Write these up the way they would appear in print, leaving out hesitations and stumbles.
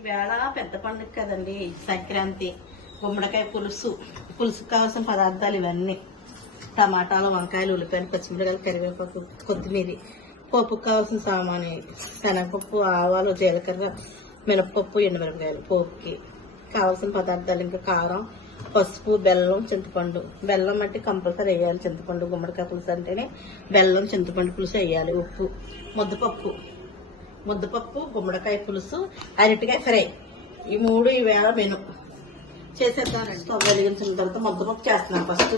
ఈవేళ పెద్ద పండుగ కదండి, సంక్రాంతి. గుమ్మడికాయ పులుసు కావాల్సిన పదార్థాలు ఇవన్నీ: టమాటాలు, వంకాయలు, ఉల్లిపాయలు, పచ్చిమిరకాయలు, కరివేపాకు, కొత్తిమీర. పప్పుకు కావాల్సిన సామాను: శనగపప్పు, ఆవాలు, జీలకర్ర, మినపప్పు, ఎండుమిరపకాయలు. పోపుకి కావాల్సిన పదార్థాలు ఇంకా కారం, పసుపు, బెల్లం, చింతపండు. బెల్లం అంటే కంపల్సరీ వేయాలి. చింతపండు గుమ్మడికాయ పులుసు అంటేనే బెల్లం, చింతపండు పులుసు వేయాలి. ఉప్పు, ముద్దపప్పు, గుమ్మడికాయ పులుసు, అరటికాయ ఫ్రై. ఈ మూడు ఈవేళ మెను చేసేద్దామండి. స్టవ్ వెలిగించిన తర్వాత ముద్దపప్పు చేస్తున్నాను. ఫస్ట్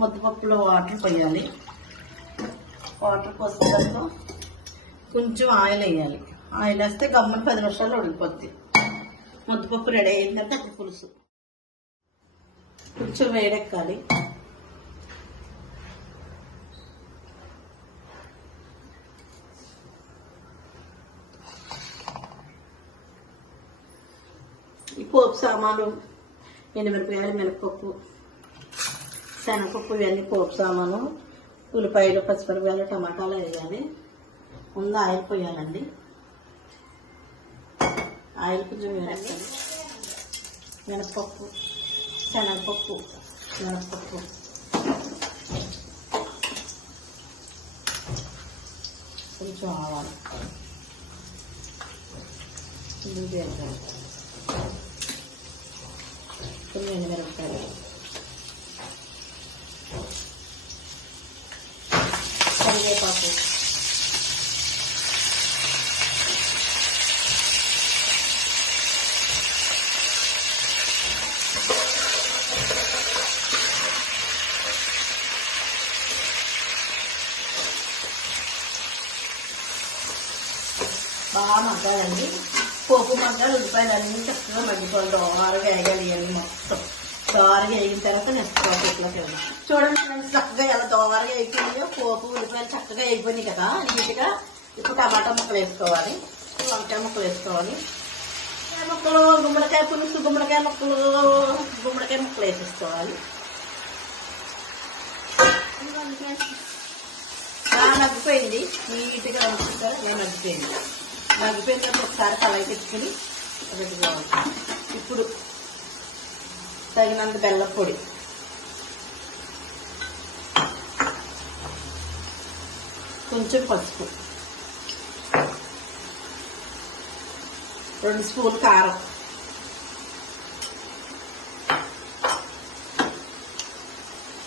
ముద్దపప్పులో వాటర్ పోయాలి. వాటర్ పోసిన తర్వాత కొంచెం ఆయిల్ వేయాలి. ఆయిల్ వేస్తే గమ్మని 10 నిమిషాల్లో ఉడికిపోద్ది. ముద్దపప్పు రెడీ అయిన తర్వాత అప్పుడు పులుసు కొంచెం వేడెక్కాలి. ఈ పోపు సామాను: ఎండుమిరపకాయలు, మినపప్పు, శనగపప్పు, ఇవన్నీ పోపు సామాను. ఉల్లిపాయలు, పచ్చిమిరపకాయలు, టమాటాలు వేయాలి. ముందు ఆయిల్ పోయాలండి. ఆయిల్ కొంచెం వేయాలి. మినపప్పు, శనగపప్పు, కొంచెం ఆవాలు, కొన్ని ఎండుమిరపకాయలు, కరివేపాకు, బాగా మగ్గాలండి. పోపు మగ్గాలి, ఉల్లిపాయలు అన్నీ చక్కగా మగ్గిపోవాలి. దోరగా వేయాలి. ఇవన్నీ మొత్తం దోరగా వేగిన తర్వాత నెక్స్ట్ ప్రాసెస్లోకి వెళ్ళాలి. చూడండి ఫ్రెండ్స్, చక్కగా ఎలా దోరగా వేగిపోయినాయో. పోపు, ఉల్లిపాయలు చక్కగా వేగిపోయినాయి కదా నీట్గా. ఇప్పుడు టమాటా ముక్కలు వేసుకోవాలి, వంకాయ ముక్కలు వేసుకోవాలి. ముక్కలు, గుమ్మడికాయ పులుసు, గుమ్మడికాయ ముక్కలు వేసేసుకోవాలి. బాగా మగ్గిపోయింది. నీట్గా అనుకుంటారు. ఇలా మగ్గిపోయిన తర్వాత ఒకసారి కళాయి తెచ్చుకుని పెట్టుకోవాలి. ఇప్పుడు తగినంత బెల్లం పొడి, కొంచెం పసుపు, 2 స్పూన్లు కారం,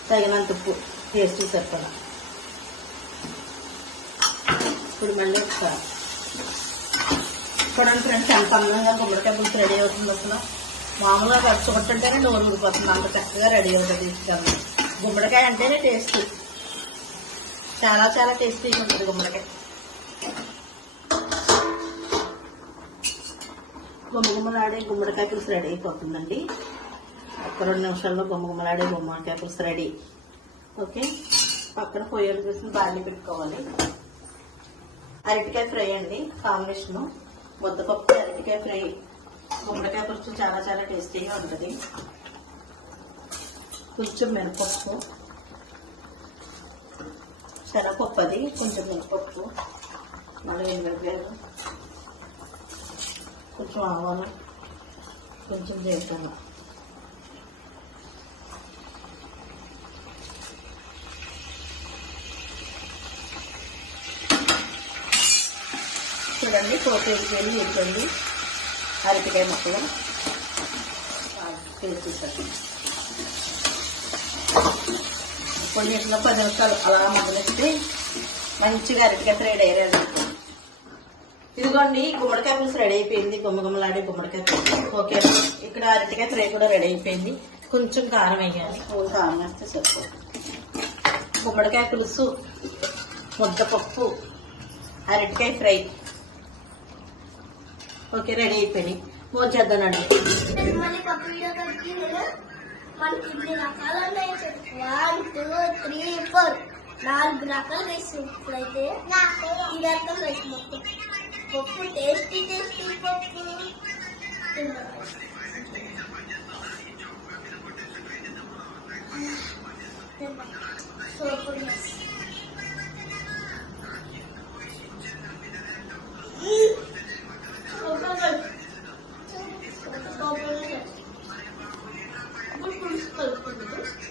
తగినంత ఉప్పు, టేస్ట్ సరిపడా. ఇప్పుడు మళ్ళీ ఒకసారి చూడండి ఫ్రెండ్స్, ఎంత అందంగా గుమ్మడికాయ పులుసు రెడీ అవుతుంది. అసలు మామూలుగా ఖర్చు కొట్టుంటేనే నోరు ఊడిపోతుంది. అంత చక్కగా రెడీ అవుతుంది. తీసుకెళ్ళి గుమ్మడికాయ అంటేనే టేస్ట్, చాలా చాలా టేస్టీగా ఉంటుంది గుమ్మడికాయ. గుమ్మగుమ్మలాడే గుమ్మడికాయ పులుసు రెడీ అయిపోతుందండి. ఒక 2 నిమిషాల్లో గుమ్మగుమ్మలాడే గుమ్మడికాయ పులుసు రెడీ. ఓకే, పక్కన పొయ్యలు వేసి బాగా పెట్టుకోవాలి. అరటికాయ ఫ్రై అండి కాంబినేషను. ముద్దపప్పు, అరటికాయ ఫ్రై, గుమ్మడికాయ పులుసు చాలా చాలా టేస్టీగా ఉంటుంది. కొంచెం మినపప్పు, శనగపప్పు, అది కొంచెం మినపప్పు, మళ్ళీ ఎండుమిరపకాయలు, కొంచెం ఆవాలు, కొంచెం జీలకర్ర. చూడండి, పోపు వేసుకోండి. అరటికాయ ముక్కలు వేసేసరికి కొన్నిట్లో 10 నిమిషాలు అలా మగ్గనిస్తే మంచిగా అరటికాయ ఫ్రై అయ్యారు. ఇదిగోండి, గుమ్మడికాయ పులుసు రెడీ అయిపోయింది. గుమ్మగుమ్మలాడే గుమ్మడికాయ పులుసు. ఓకే, ఇక్కడ అరటికాయ ఫ్రై కూడా రెడీ అయిపోయింది. కొంచెం కారం వేయాలి. కారం వేస్తే సరిపోతుంది. గుమ్మడికాయ పులుసు, ముద్దపప్పు, అరటికాయ ఫ్రై ఓకే రెడీ అయిపోయింది. ఫోన్ చేద్దానండి. మనకి ఇన్ని రకాలు ఉన్నాయి. 1 2 3 4 4 రకాల రైస్. ఇప్పుడైతే ఈ రకం రైస్ మొత్తం పప్పు, టేస్టీ పప్పు. Super rice. Super rice. కలుపుకుంటాము